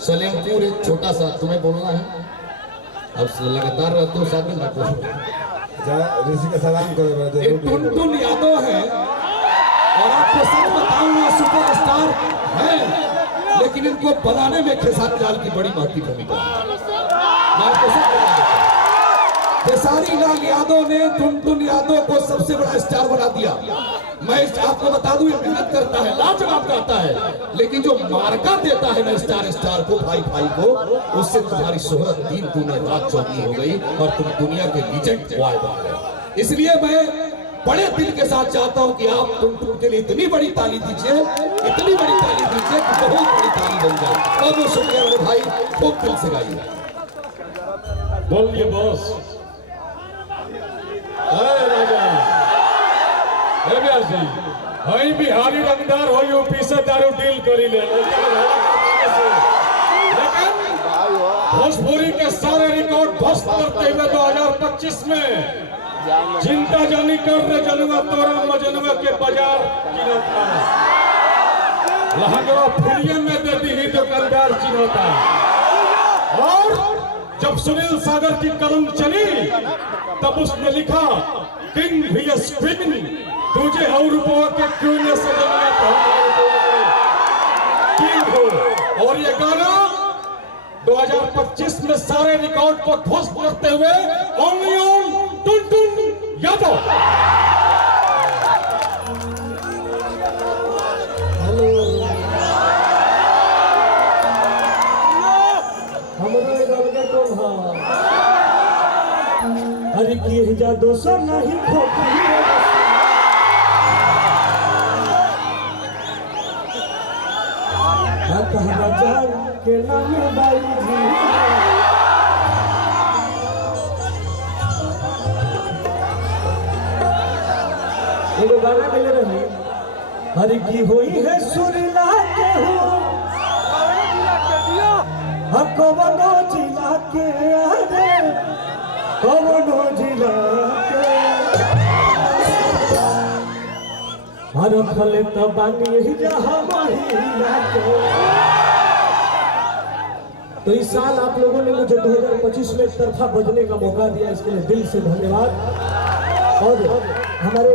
सलेमपुर एक छोटा सा, तुम्हें बोलना है अब लगातार रहते हो साथ में ना बोलो। ऋषि का सलाम करो। एक टुनटुन यादव है और आपको सच बताऊंगा सुपरस्टार है, लेकिन इनको बनाने में खेसारी लाल की बड़ी महत्वपूर्ण भूमिका है। खेसारी लाल यादव ने टुनटुन यादव को सबसे बड़ा स्टार बना दिया। मैं आपको बता दूं, ये मेहनत करता है, लाजवाब गाता है, लेकिन जो मार्का देता है ना स्टार को, भाई को, उससे तुम्हारी शोहरत दिन दूने रात चौगुनी हो गई और तुम दुनिया के लीजेंड बॉय बन गए। इसलिए मैं बड़े दिल के साथ चाहता हूं कि आप टुनटुन के लिए इतनी बड़ी ताली दीजिए, इतनी बड़ी ताली दीजिए कि बहुत बड़ी ताली बन जाए। और वो शुक्रिया मेरे भाई, खूब दिल से गाइए। बोलिए बॉस। राजा हई बिहारी रंगदार हो, यूपी से दारू डील करी ले, लेकिन भोजपुरी के सारे रिकॉर्ड ध्वस्त करते हुए 2025 में चिंता जानी कर रहे जनुआ तोरा मजनुआ के बाजार चिन्हता लहंगा फ्रीए में दे दी ही दुकानदार चिन्हता। और जब सुनील सागर की कलम चली तब उसने लिखा किंग वीएस क्वीन, तुझे और रुपया के क्यों ने सजाया किंग हो। और ये गाना 2025 में सारे रिकॉर्ड को ध्वस्त करते हुए ओनली ऑन टुनटुन यादव। अरे की जा दोसर नहीं खोखी के नाम बाई जी एगो गाना गले रही, हर की होई है सुरला के हो कवनो जिला के, अरे कवनो जिला के हर फल तबानी जहाँ महिला के। तो इस साल आप लोगों ने मुझे 2025 में तरफा बजने का मौका दिया, इसके लिए दिल से धन्यवाद। और हमारे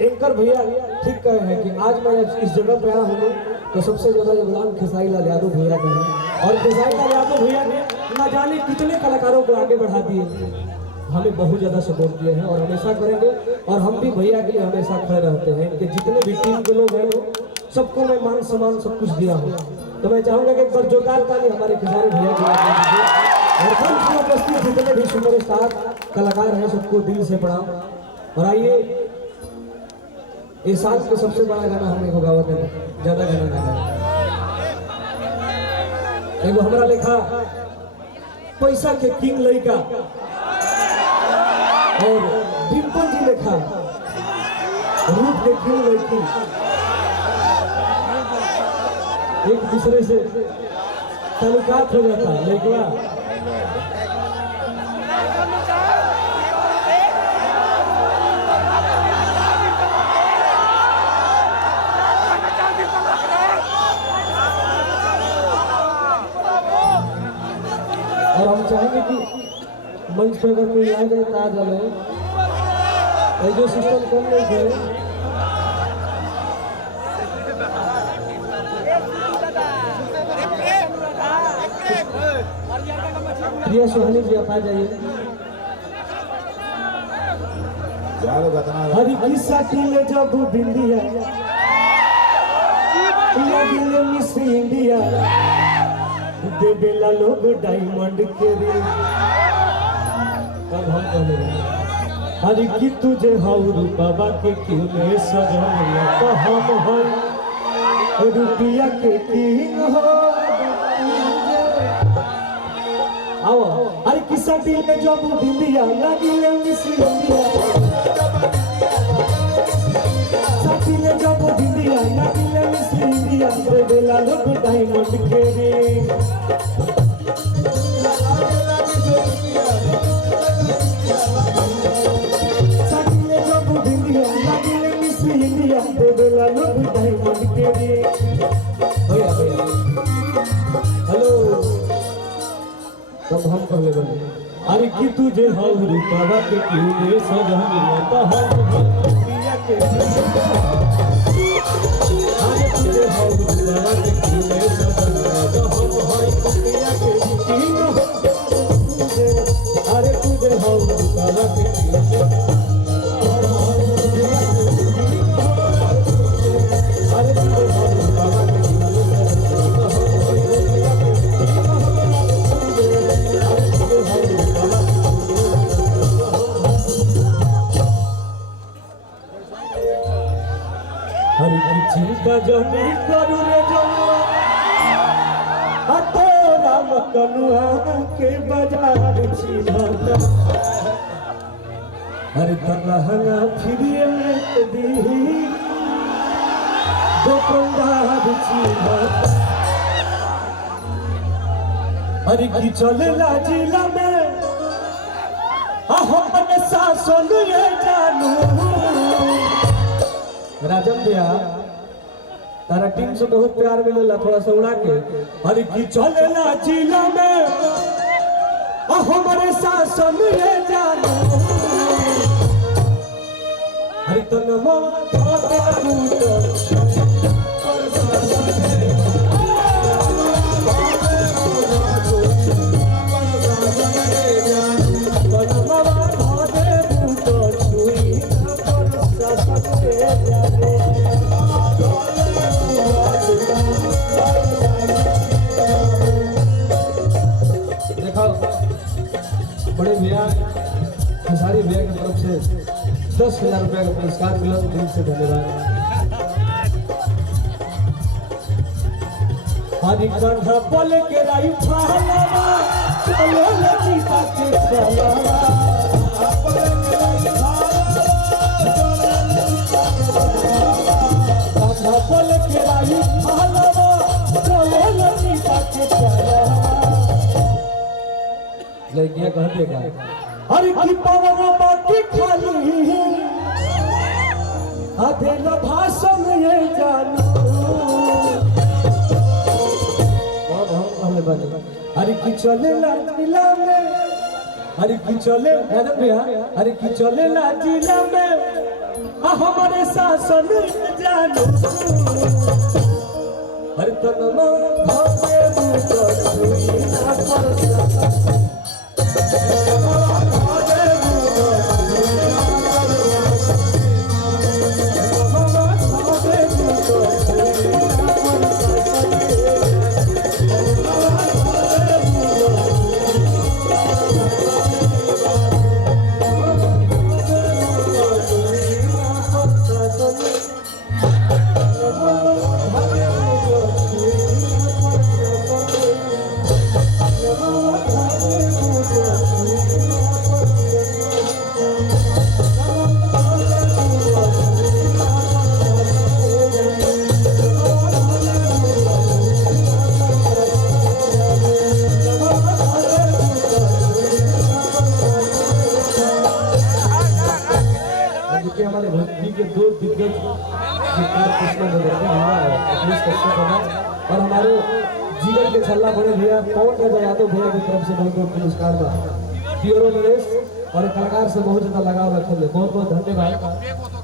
एंकर भैया ठीक कहे हैं कि आज मैं इस जगह पे आया हूँ तो सबसे ज्यादा योगदान खेसारी लाल यादव भैया का है। और खेसारी लाल यादव भैया ने न जाने कितने कलाकारों को आगे बढ़ा दिए, हमें बहुत ज्यादा सपोर्ट किए हैं और हमेशा करेंगे। और हम भी भैया के लिए हमेशा खड़े रहते हैं कि जितने भी टीम के लोग हैं सबको मैं मान सम्मान सब कुछ दिया हूँ। तो मैं चाहूंगा कि एक बार जोरदार ताली हमारे खेसारी भैया के लिए और मंच में उपस्थित जितने भी सुपरस्टार कलाकार हैं सबको दिल से प्रणाम। और आइए इस साल का सबसे बड़ा गाना हमें गावत है, ज्यादा गाना गाना एगो हमारा लिखा पैसा के किंग लड़का और डिम्पल जी लिखा रूप के किंग लड़की, एक दूसरे से ताल्लुकात हो जाता है लड़का। और हम चाहेंगे कि मंच पे अगर कोई आ जाए तो आ जाए, जो सिस्टम कम नहीं थे प्रिया सोहनी जी आप आ जाइए। हरी किस्सा टीले जब बिंदिया मिस इंडिया देवेला लोग डायमंड के रे, तब हम कहले हरी की तुझे हाउरू बाबा के क्यों ने सजाया, तो हम हैं रुपया के किंग हो। आओ हरी किस्सा टीले जब बिंदिया लगिले मिस इंडिया, साथीले जब बिंदिया लगिले मिस इंडिया देवेला लोग डायमंड के रे। हेलो तब हम कहले बने अरे कि तुझे हम रूपावा के क्यों दे सजन तो हम प्रिया के अरे तुझे हम रूपावा के क्यों दे सजन तो हम प्रिया के तुझे अरे तुझे हम रूपावा के क्यों दे अरे तुझे हम रूपावा के हरि की चिंता जमी करू रे जमुआ तो राम कनुआ के बाजार छिड़ता हरि तरहंगा फिरिए में दी दुकानदार छिड़ता हरि की चलेला जिला में हम सासन ये जानू राजन भैया तारा टीम से बहुत प्यार मिलेला थोड़ा सा उड़ा के अरे की चलेला जिला में हमारे शासन ये जानो अरे तनमा बड़े भैया खेसारी भैया की तरफ से 10,000 रुपया का पुरस्कार मिला दिल से धन्यवाद। हरी कंधा पल के राई फालवा चलो लचीता के चलावा कंधा पल के राई फालवा चलो लचीता के चलावा लड़कियां कहते का हर की पावर बाकी खाली आधे न भाषण ये जानू हर की चले जिला में हर की चले भैया हर की चले जिला में हमारे शासन जानू हर तनमा हमारे भक्ति के दो दिग्गज और हमारे जीवन के छल्ला बड़े भैया पवन राजा यादव भैया की तरफ से बहुत बहुत पुरस्कार का प्योरो नरेश और कलाकार से बहुत ज्यादा लगाव रखे बहुत बहुत धन्यवाद।